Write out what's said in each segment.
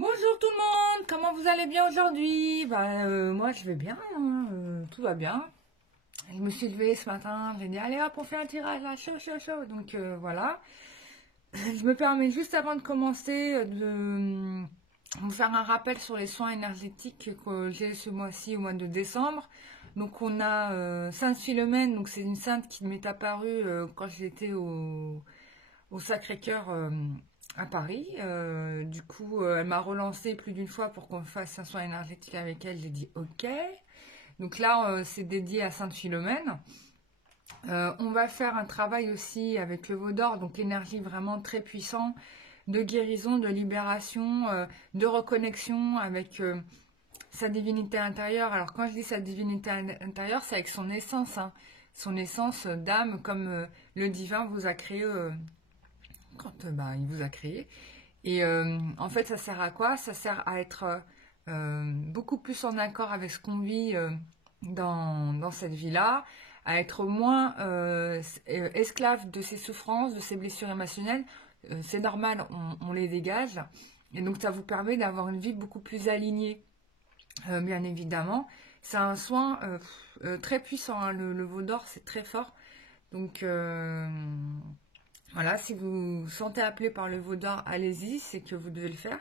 Bonjour tout le monde, comment vous allez bien aujourd'hui? Moi je vais bien, hein, tout va bien. Je me suis levée ce matin, j'ai dit allez hop on fait un tirage là, chaud chaud chaud. Donc voilà, je me permets juste avant de commencer de vous faire un rappel sur les soins énergétiques que j'ai ce mois-ci au mois de décembre. Donc on a Sainte Philomène, donc c'est une sainte qui m'est apparue quand j'étais au Sacré-Cœur à Paris. Du coup, elle m'a relancé plus d'une fois pour qu'on fasse un soin énergétique avec elle. J'ai dit OK. Donc là, c'est dédié à Sainte Philomène. On va faire un travail aussi avec le veau d'or, donc l'énergie vraiment très puissante de guérison, de libération, de reconnexion avec sa divinité intérieure. Alors quand je dis sa divinité intérieure, c'est avec son essence, hein. Son essence d'âme, comme le divin vous a créé quand il vous a créé. Et en fait, ça sert à quoi? Ça sert à être beaucoup plus en accord avec ce qu'on vit dans cette vie-là, à être moins esclave de ses souffrances, de ses blessures émotionnelles. C'est normal, on les dégage. Et donc, ça vous permet d'avoir une vie beaucoup plus alignée, bien évidemment. C'est un soin très puissant, hein. Le veau d'or, c'est très fort. Donc, voilà, si vous vous sentez appelé par le veau d'or, allez-y, c'est que vous devez le faire.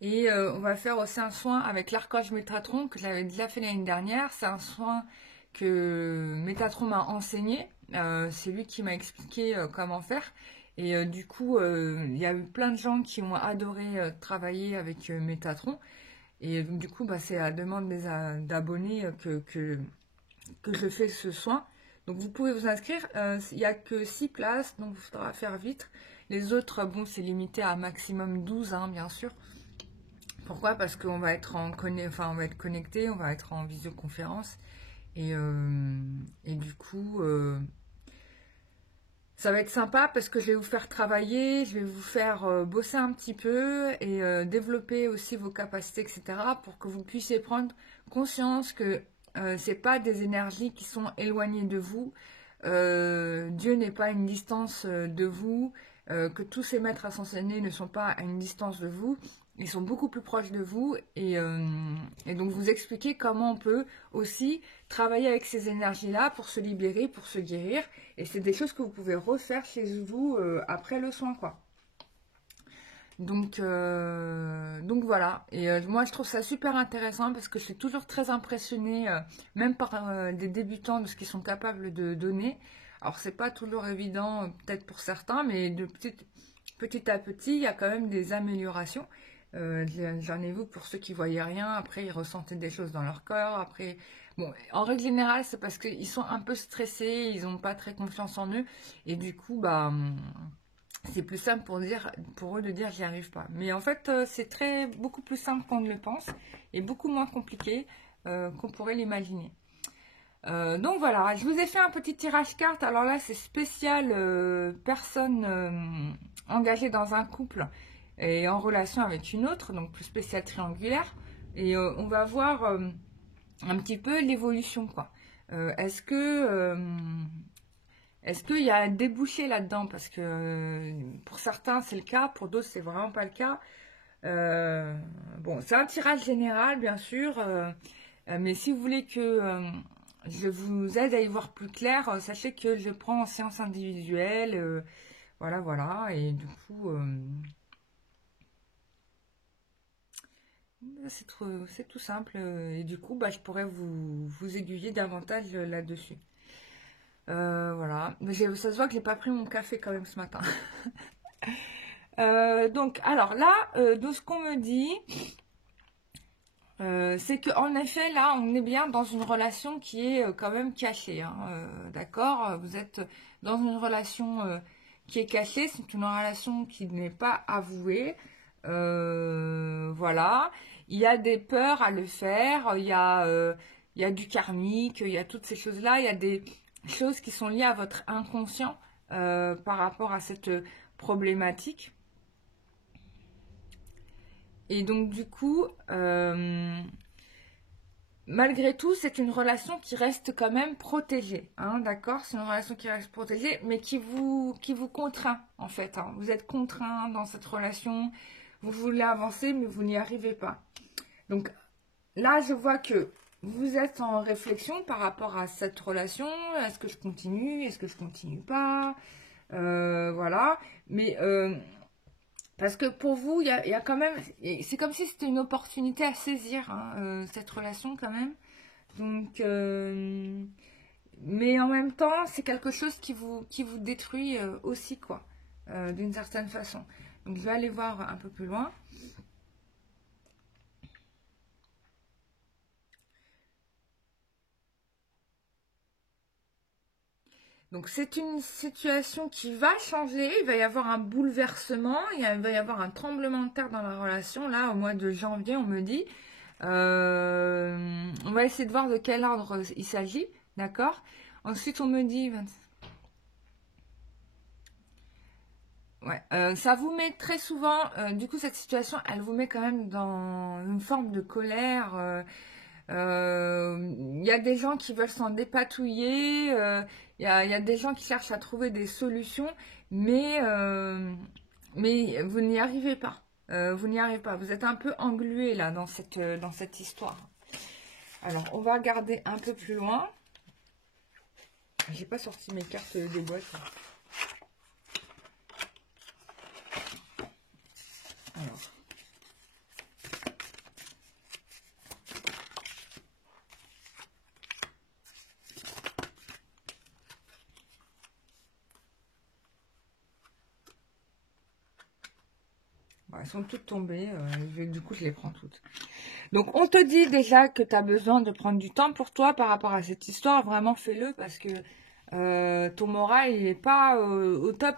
Et on va faire aussi un soin avec l'archange Métatron, que j'avais déjà fait l'année dernière. C'est un soin que Métatron m'a enseigné. C'est lui qui m'a expliqué comment faire. Et du coup, il y a eu plein de gens qui ont adoré travailler avec Métatron. Et donc, du coup, c'est à la demande des d'abonnés que je fais ce soin. Donc vous pouvez vous inscrire, il n'y a que 6 places, donc il faudra faire vite. Les autres, bon, c'est limité à maximum 12, hein, bien sûr. Pourquoi? Parce qu'on va être on va être connecté, on va être en visioconférence. Et du coup, ça va être sympa parce que je vais vous faire travailler, je vais vous faire bosser un petit peu et développer aussi vos capacités, etc. pour que vous puissiez prendre conscience que c'est pas des énergies qui sont éloignées de vous. Dieu n'est pas à une distance de vous, que tous ces maîtres ascensionnés ne sont pas à une distance de vous. Ils sont beaucoup plus proches de vous et donc vous expliquer comment on peut aussi travailler avec ces énergies-là pour se libérer, pour se guérir. Et c'est des choses que vous pouvez refaire chez vous après le soin, quoi. Donc voilà. Et moi, je trouve ça super intéressant parce que je suis toujours très impressionnée, même par des débutants, de ce qu'ils sont capables de donner. Alors, c'est pas toujours évident, peut-être pour certains, mais de petit à petit, il y a quand même des améliorations. J'en ai vu pour ceux qui voyaient rien, après ils ressentaient des choses dans leur corps, après... Bon, en règle générale, c'est parce qu'ils sont un peu stressés, ils n'ont pas très confiance en eux, et du coup, c'est plus simple pour eux de dire j'y arrive pas. Mais en fait, c'est beaucoup plus simple qu'on ne le pense, et beaucoup moins compliqué qu'on pourrait l'imaginer. Donc voilà, je vous ai fait un petit tirage carte. Alors là, c'est spécial personne engagée dans un couple et en relation avec une autre, donc plus spécial triangulaire. Et on va voir un petit peu l'évolution, quoi. Est-ce qu'il y a un débouché là-dedans? Parce que pour certains, c'est le cas, pour d'autres, c'est vraiment pas le cas. Bon, c'est un tirage général, bien sûr, mais si vous voulez que je vous aide à y voir plus clair, sachez que je prends en séance individuelle, voilà, voilà, et du coup, c'est tout simple, et du coup, je pourrais vous aiguiller davantage là-dessus. Voilà, mais ça se voit que j'ai pas pris mon café quand même ce matin. Donc, alors là, de ce qu'on me dit, c'est qu'en effet, là, on est bien dans une relation qui est quand même cachée, hein, d'accord? Vous êtes dans une relation qui est cachée, c'est une relation qui n'est pas avouée. Voilà. Il y a des peurs à le faire, il y a du karmique, il y a toutes ces choses-là, il y a des choses qui sont liées à votre inconscient par rapport à cette problématique. Et donc du coup, malgré tout, c'est une relation qui reste quand même protégée, hein, d'accord? C'est une relation qui reste protégée, mais qui vous contraint, en fait, hein. Vous êtes contraint dans cette relation, Vous voulez avancer, mais vous n'y arrivez pas. Donc là, je vois que vous êtes en réflexion par rapport à cette relation. Est-ce que je continue? Est-ce que je continue pas? Voilà. Mais parce que pour vous, il y a quand même... C'est comme si c'était une opportunité à saisir, hein, cette relation quand même. Donc... mais en même temps, c'est quelque chose qui vous détruit aussi, quoi. D'une certaine façon. Donc je vais aller voir un peu plus loin. Donc c'est une situation qui va changer, il va y avoir un bouleversement, va y avoir un tremblement de terre dans la relation. Là, au mois de janvier, on me dit, on va essayer de voir de quel ordre il s'agit, d'accord? Ensuite, on me dit, ouais, ça vous met très souvent, du coup, cette situation, elle vous met quand même dans une forme de colère. Il y a des gens qui veulent s'en dépatouiller, il y a des gens qui cherchent à trouver des solutions, mais vous n'y arrivez pas. Vous n'y arrivez pas. Vous êtes un peu englué là dans cette histoire. Alors, on va regarder un peu plus loin. J'ai pas sorti mes cartes des boîtes. Alors. Elles sont toutes tombées, du coup je les prends toutes. Donc on te dit déjà que tu as besoin de prendre du temps pour toi par rapport à cette histoire, vraiment fais-le parce que ton moral il n'est pas au top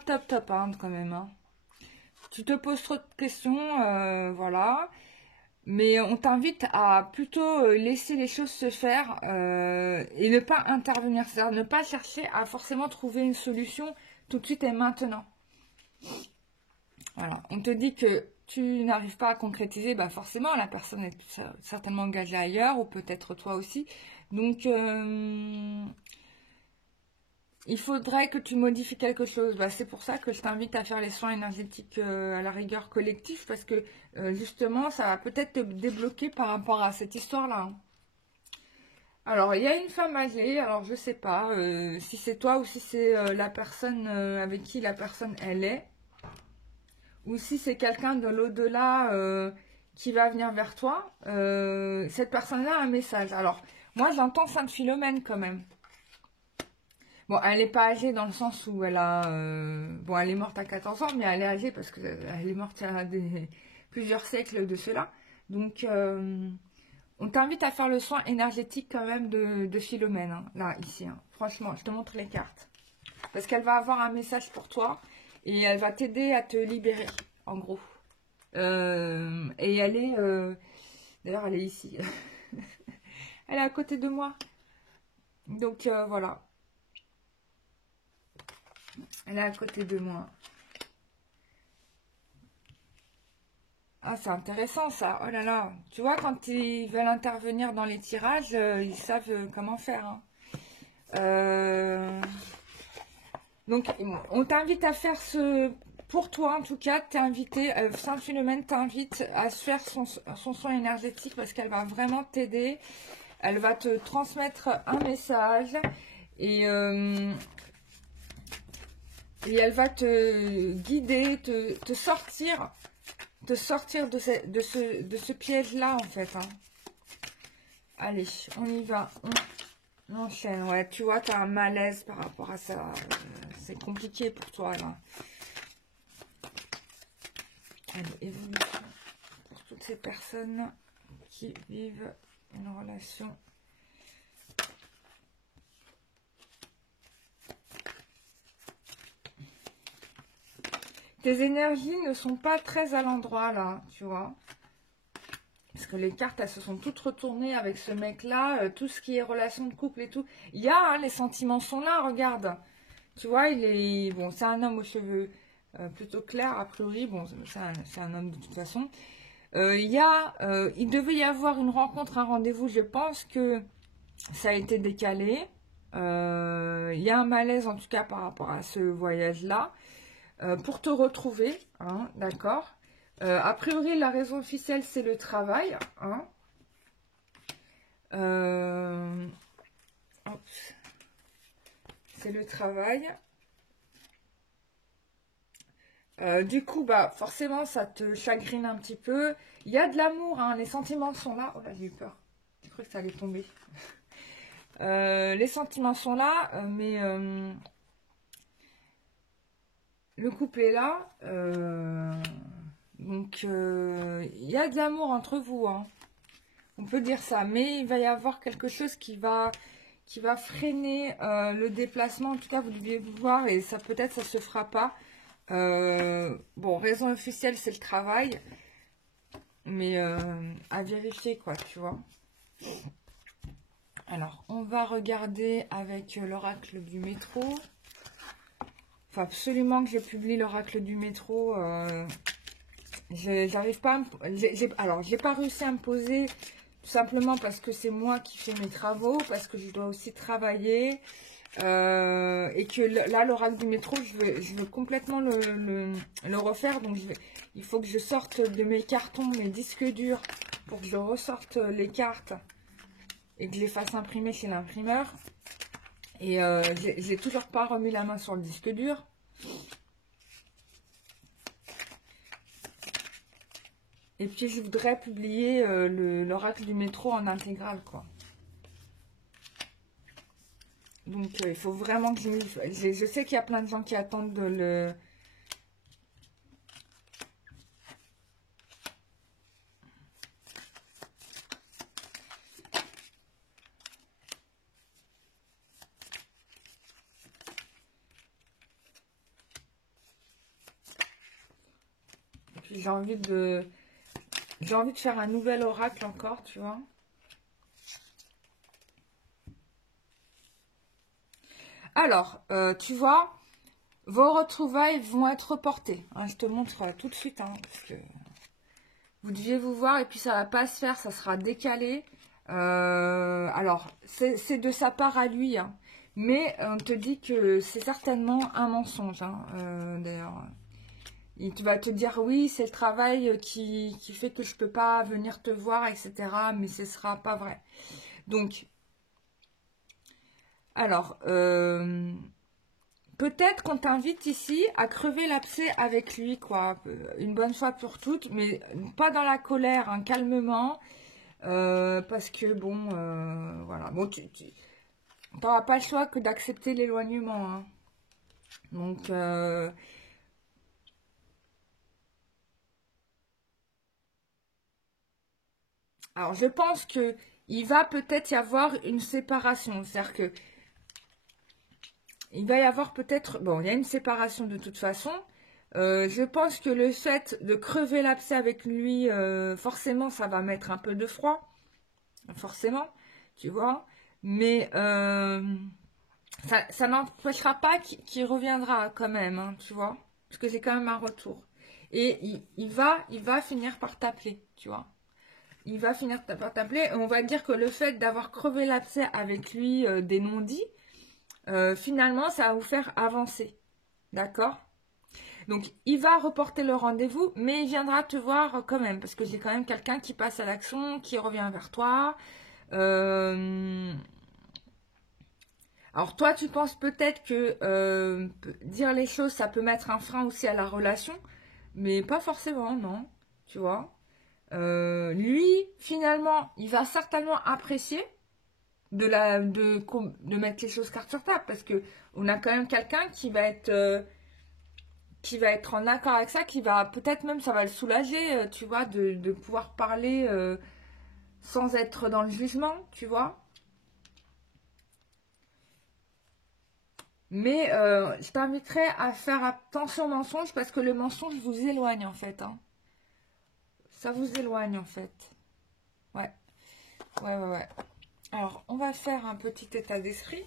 hein, quand même. Hein. Tu te poses trop de questions, voilà. Mais on t'invite à plutôt laisser les choses se faire et ne pas intervenir, c'est-à-dire ne pas chercher à forcément trouver une solution tout de suite et maintenant. Voilà, on te dit que tu n'arrives pas à concrétiser, bah forcément la personne est certainement engagée ailleurs ou peut-être toi aussi. Donc il faudrait que tu modifies quelque chose. Bah, c'est pour ça que je t'invite à faire les soins énergétiques à la rigueur collectif parce que justement ça va peut-être te débloquer par rapport à cette histoire-là. Hein. Alors il y a une femme âgée, alors je sais pas si c'est toi ou si c'est la personne avec qui la personne elle est. Ou si c'est quelqu'un de l'au-delà qui va venir vers toi, cette personne-là a un message. Alors, moi, j'entends Sainte Philomène quand même. Bon, elle n'est pas âgée dans le sens où elle a... bon, elle est morte à 14 ans, mais elle est âgée parce qu'elle est morte il y a plusieurs siècles de cela. Donc, on t'invite à faire le soin énergétique quand même de Philomène, hein, là, ici. Hein. Franchement, je te montre les cartes. Parce qu'elle va avoir un message pour toi. Et elle va t'aider à te libérer, en gros. Et elle est... D'ailleurs, elle est ici. Elle est à côté de moi. Donc, voilà. Elle est à côté de moi. Ah, c'est intéressant, ça. Oh là là. Tu vois, quand ils veulent intervenir dans les tirages, ils savent comment faire. Hein. Donc, on t'invite à faire ce... Pour toi, en tout cas, t'es invité, Sainte Philomène t'invite à se faire son soin énergétique parce qu'elle va vraiment t'aider. Elle va te transmettre un message et elle va te guider, te sortir de ce piège-là, en fait. Hein. Allez, on y va. On enchaîne. Ouais, tu vois, tu as un malaise par rapport à ça. C'est compliqué pour toi, là. Allez, évolution pour toutes ces personnes qui vivent une relation. Tes énergies ne sont pas très à l'endroit, là, tu vois. Parce que les cartes, elles se sont toutes retournées avec ce mec-là. Tout ce qui est relation de couple et tout. Il y a, hein, les sentiments sont là, regarde. Tu vois, il est... Bon, c'est un homme aux cheveux plutôt clairs, a priori. Bon, c'est un homme de toute façon. Il devait y avoir une rencontre, un rendez-vous. Je pense que ça a été décalé. Il y a un malaise, en tout cas, par rapport à ce voyage-là. Pour te retrouver, hein, d'accord. A priori, la raison officielle, c'est le travail. Hein. C'est le travail. Du coup, bah, forcément, ça te chagrine un petit peu. Il y a de l'amour, hein, les sentiments sont là. Oh là, j'ai eu peur. J'ai cru que ça allait tomber. Les sentiments sont là, mais le couple est là. Donc, il y a de l'amour entre vous. Hein. On peut dire ça. Mais il va y avoir quelque chose qui va freiner le déplacement. En tout cas, vous devez vous voir et ça peut-être ça se fera pas. Bon, raison officielle, c'est le travail. Mais à vérifier, quoi, tu vois. Alors, on va regarder avec l'oracle du métro. Il faut absolument que je publie l'oracle du métro. J'arrive pas alors, j'ai pas réussi à me poser tout simplement parce que c'est moi qui fais mes travaux, parce que je dois aussi travailler. Et que là, l'oracle du métro, je veux complètement le refaire. Donc, il faut que je sorte de mes cartons, mes disques durs, pour que je ressorte les cartes et que je les fasse imprimer chez l'imprimeur. Et j'ai toujours pas remis la main sur le disque dur. Et puis, je voudrais publier l'oracle du métro en intégrale, quoi. Donc, il faut vraiment que je sais qu'il y a plein de gens qui attendent de le... Et puis, j'ai envie de faire un nouvel oracle encore, tu vois. Alors, tu vois, vos retrouvailles vont être reportées. Hein, je te montre tout de suite, hein, parce que vous deviez vous voir et puis ça va pas se faire, ça sera décalé. Alors, c'est de sa part à lui, hein, mais on te dit que c'est certainement un mensonge. Hein, d'ailleurs, il va te dire oui, c'est le travail qui fait que je peux pas venir te voir, etc. Mais ce sera pas vrai. Donc, alors, peut-être qu'on t'invite ici à crever l'abcès avec lui, quoi, une bonne fois pour toutes, mais pas dans la colère, hein, calmement, parce que bon, voilà, bon, tu n'auras pas le choix que d'accepter l'éloignement, hein. Donc, alors je pense que il va peut-être y avoir une séparation, c'est-à-dire que il va y avoir peut-être... Bon, il y a une séparation de toute façon. Je pense que le fait de crever l'abcès avec lui, forcément, ça va mettre un peu de froid. Forcément, tu vois. Mais ça n'empêchera pas qu'il reviendra quand même, hein, tu vois. Parce que c'est quand même un retour. Et il va finir par t'appeler, tu vois. Il va finir par t'appeler. On va dire que le fait d'avoir crevé l'abcès avec lui des non-dits, finalement, ça va vous faire avancer. D'accord? Donc, il va reporter le rendez-vous, mais il viendra te voir quand même, parce que j'ai quand même quelqu'un qui passe à l'action, qui revient vers toi. Alors, toi, tu penses peut-être que dire les choses, ça peut mettre un frein aussi à la relation, mais pas forcément, non. Tu vois? Lui, finalement, il va certainement apprécier de mettre les choses carte sur table, parce que on a quand même quelqu'un qui va être en accord avec ça, qui va peut-être même ça va le soulager, tu vois, de pouvoir parler sans être dans le jugement, tu vois. Mais je t'inviterai à faire attention au mensonge, parce que le mensonge vous éloigne en fait, hein. Ça vous éloigne en fait. Ouais. Ouais. Alors, on va faire un petit état d'esprit.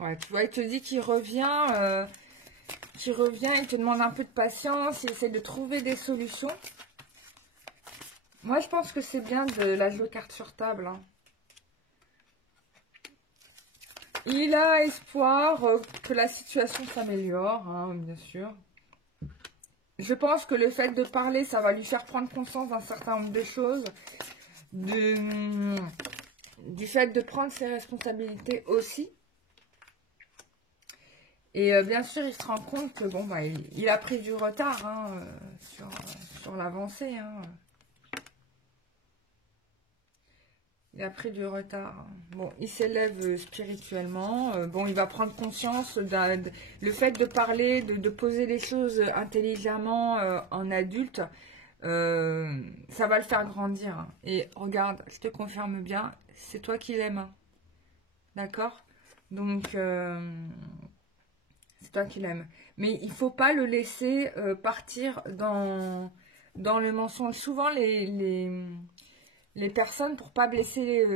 Ouais, tu vois, il te dit qu'il revient, il te demande un peu de patience, il essaie de trouver des solutions. Moi, je pense que c'est bien de la jouer carte sur table, hein. il a espoir que la situation s'améliore, hein, bien sûr. Je pense que le fait de parler, ça va lui faire prendre conscience d'un certain nombre de choses. Du fait de prendre ses responsabilités aussi. Et bien sûr, il se rend compte que bon, bah, il a pris du retard hein, sur l'avancée. Hein. Il a pris du retard. Bon, il s'élève spirituellement. Bon, il va prendre conscience le fait de parler, de poser les choses intelligemment en adulte. Ça va le faire grandir. Hein. Et regarde, je te confirme bien, c'est toi qui l'aimes. Hein. D'accord? Donc, c'est toi qui l'aimes. Mais il faut pas le laisser partir dans le mensonge. Souvent, les personnes, pour pas blesser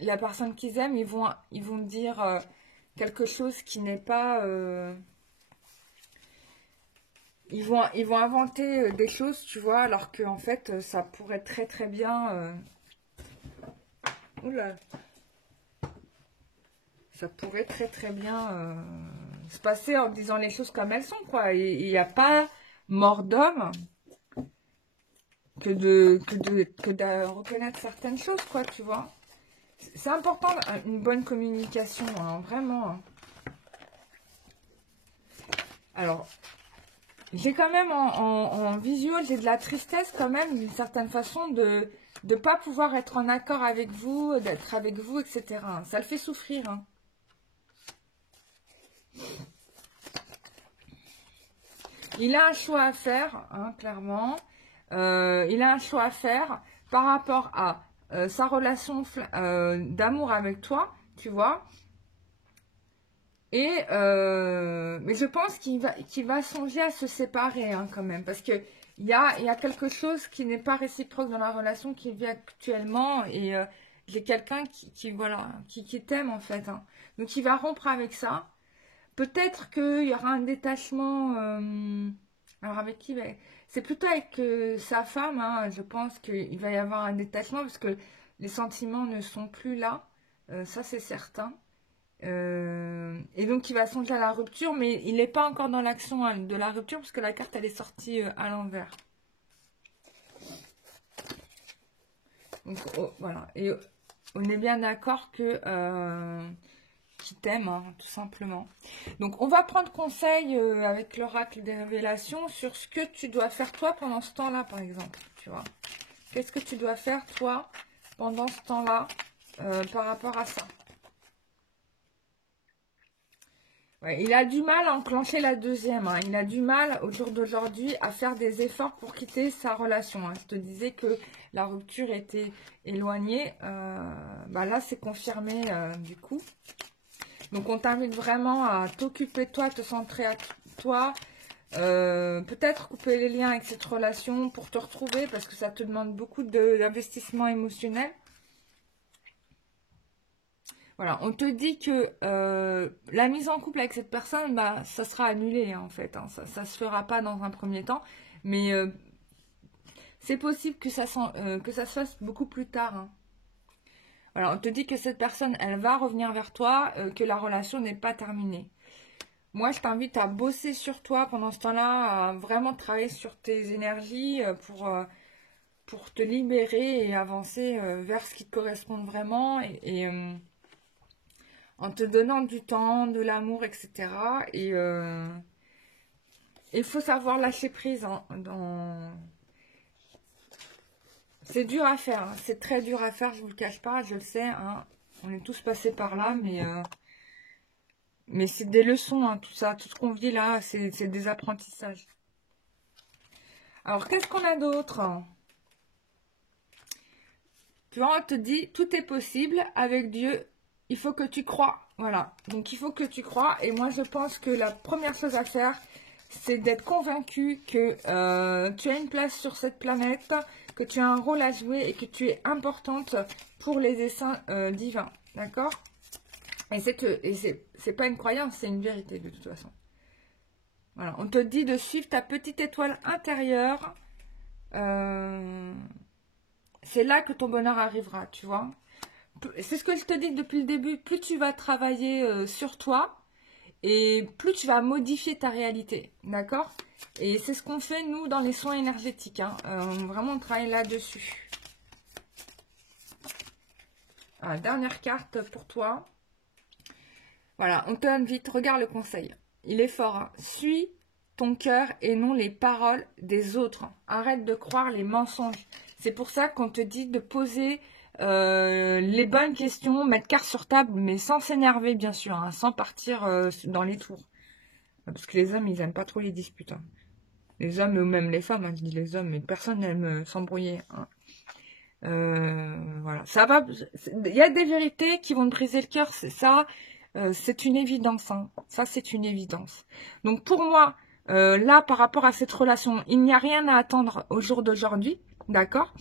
la personne qu'ils aiment, ils vont dire quelque chose qui n'est pas... ils vont inventer des choses, tu vois, alors qu'en fait, ça pourrait très très bien... Oula. Ça pourrait très très bien se passer en disant les choses comme elles sont, quoi. Il n'y a pas mort d'homme que de reconnaître certaines choses, quoi, tu vois. C'est important, une bonne communication, hein, vraiment. Hein. Alors, j'ai quand même en visuel, j'ai de la tristesse quand même, d'une certaine façon, de ne pas pouvoir être en accord avec vous, d'être avec vous, etc. Ça le fait souffrir, hein. Il a un choix à faire, hein, clairement. Il a un choix à faire par rapport à sa relation d'amour avec toi, tu vois. Et mais je pense qu'il va songer à se séparer hein, quand même. Parce qu'il y a quelque chose qui n'est pas réciproque dans la relation qu'il vit actuellement. Et j'ai quelqu'un qui t'aime en fait. Hein. Donc il va rompre avec ça. Peut-être qu'il y aura un détachement. Alors avec qui c'est plutôt avec sa femme. Hein, je pense qu'il va y avoir un détachement parce que les sentiments ne sont plus là. Ça c'est certain. Et donc il va songer à la rupture, mais il n'est pas encore dans l'action hein, de la rupture parce que la carte elle est sortie à l'envers. Donc oh, voilà. Et on est bien d'accord que qui t'aime, hein, tout simplement. Donc, on va prendre conseil avec l'oracle des révélations sur ce que tu dois faire toi pendant ce temps-là, par exemple. Tu vois, qu'est-ce que tu dois faire toi pendant ce temps-là par rapport à ça. Ouais, il a du mal à enclencher la deuxième. Hein. Il a du mal au jour d'aujourd'hui à faire des efforts pour quitter sa relation. Hein. Je te disais que la rupture était éloignée. Bah là, c'est confirmé du coup. Donc, on t'invite vraiment à t'occuper de toi, te centrer à toi. Peut-être couper les liens avec cette relation pour te retrouver parce que ça te demande beaucoup d'investissement émotionnel. Voilà, on te dit que la mise en couple avec cette personne, bah, ça sera annulé hein, en fait. Hein, ça ne se fera pas dans un premier temps. Mais c'est possible que ça se fasse beaucoup plus tard. Hein. Voilà, on te dit que cette personne, elle va revenir vers toi, que la relation n'est pas terminée. Moi, je t'invite à bosser sur toi pendant ce temps-là, à vraiment travailler sur tes énergies pour te libérer et avancer vers ce qui te correspond vraiment et en te donnant du temps, de l'amour, etc. Et il faut savoir lâcher prise. C'est dur à faire, hein. C'est très dur à faire, je ne vous le cache pas, je le sais. Hein. On est tous passés par là, mais c'est des leçons, hein, tout ça. Tout ce qu'on vit là, c'est des apprentissages. Alors, qu'est-ce qu'on a d'autre? Tu vois, on te dit, tout est possible avec Dieu. Il faut que tu crois. Voilà. Donc, il faut que tu crois. Et moi, je pense que la première chose à faire, c'est d'être convaincu que tu as une place sur cette planète, que tu as un rôle à jouer et que tu es importante pour les desseins divins. D'accord? Et c'est pas une croyance, c'est une vérité de toute façon. Voilà. On te dit de suivre ta petite étoile intérieure. C'est là que ton bonheur arrivera, tu vois. C'est ce que je te dis depuis le début, plus tu vas travailler sur toi et plus tu vas modifier ta réalité, d'accord? Et c'est ce qu'on fait, nous, dans les soins énergétiques, hein. Vraiment, on travaille là-dessus. Ah, dernière carte pour toi. Voilà, on t'invite, regarde le conseil. Il est fort, hein. Suis ton cœur et non les paroles des autres. Arrête de croire les mensonges. C'est pour ça qu'on te dit de poser les bonnes questions, mettre carte sur table, mais sans s'énerver, bien sûr, hein, sans partir dans les tours. Parce que les hommes, ils n'aiment pas trop les disputes, hein. Les hommes, ou même les femmes, hein, je dis les hommes, mais personne n'aime s'embrouiller, hein. Voilà, ça va. Il y a des vérités qui vont te briser le cœur, c'est ça. C'est une évidence, hein. Ça, c'est une évidence. Donc, pour moi, là, par rapport à cette relation, il n'y a rien à attendre au jour d'aujourd'hui, d'accord?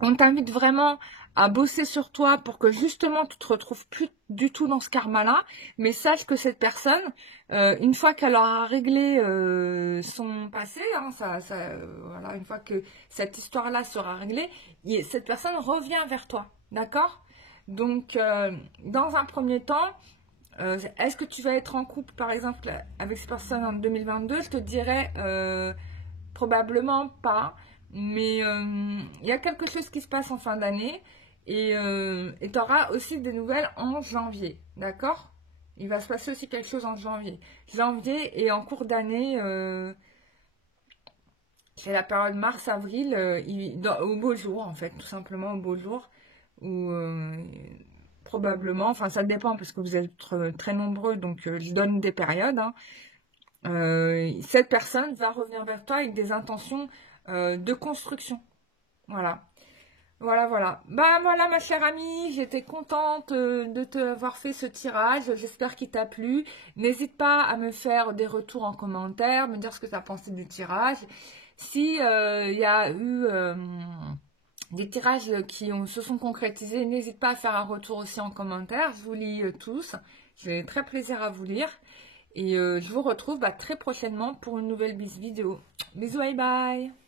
On t'invite vraiment à bosser sur toi pour que justement tu te retrouves plus du tout dans ce karma-là. Mais sache que cette personne, une fois qu'elle aura réglé son passé, hein, voilà, une fois que cette histoire-là sera réglée, cette personne revient vers toi, d'accord? Donc, dans un premier temps, est-ce que tu vas être en couple, par exemple, avec cette personne en 2022? Je te dirais probablement pas. Mais il y a quelque chose qui se passe en fin d'année et tu auras aussi des nouvelles en janvier, d'accord? Il va se passer aussi quelque chose en janvier. Janvier et en cours d'année, c'est la période mars-avril, au beau jour en fait, tout simplement au beau jour, ou probablement, enfin ça dépend parce que vous êtes très nombreux, donc je donne des périodes, hein. Cette personne va revenir vers toi avec des intentions de construction. Voilà. Voilà, voilà. Bah voilà ma chère amie, j'étais contente de te avoir fait ce tirage. J'espère qu'il t'a plu. N'hésite pas à me faire des retours en commentaire, me dire ce que tu as pensé du tirage. Si il y a eu des tirages qui se sont concrétisés, n'hésite pas à faire un retour aussi en commentaire. Je vous lis tous. J'ai très plaisir à vous lire. Et je vous retrouve très prochainement pour une nouvelle vidéo. Bisous, bye bye.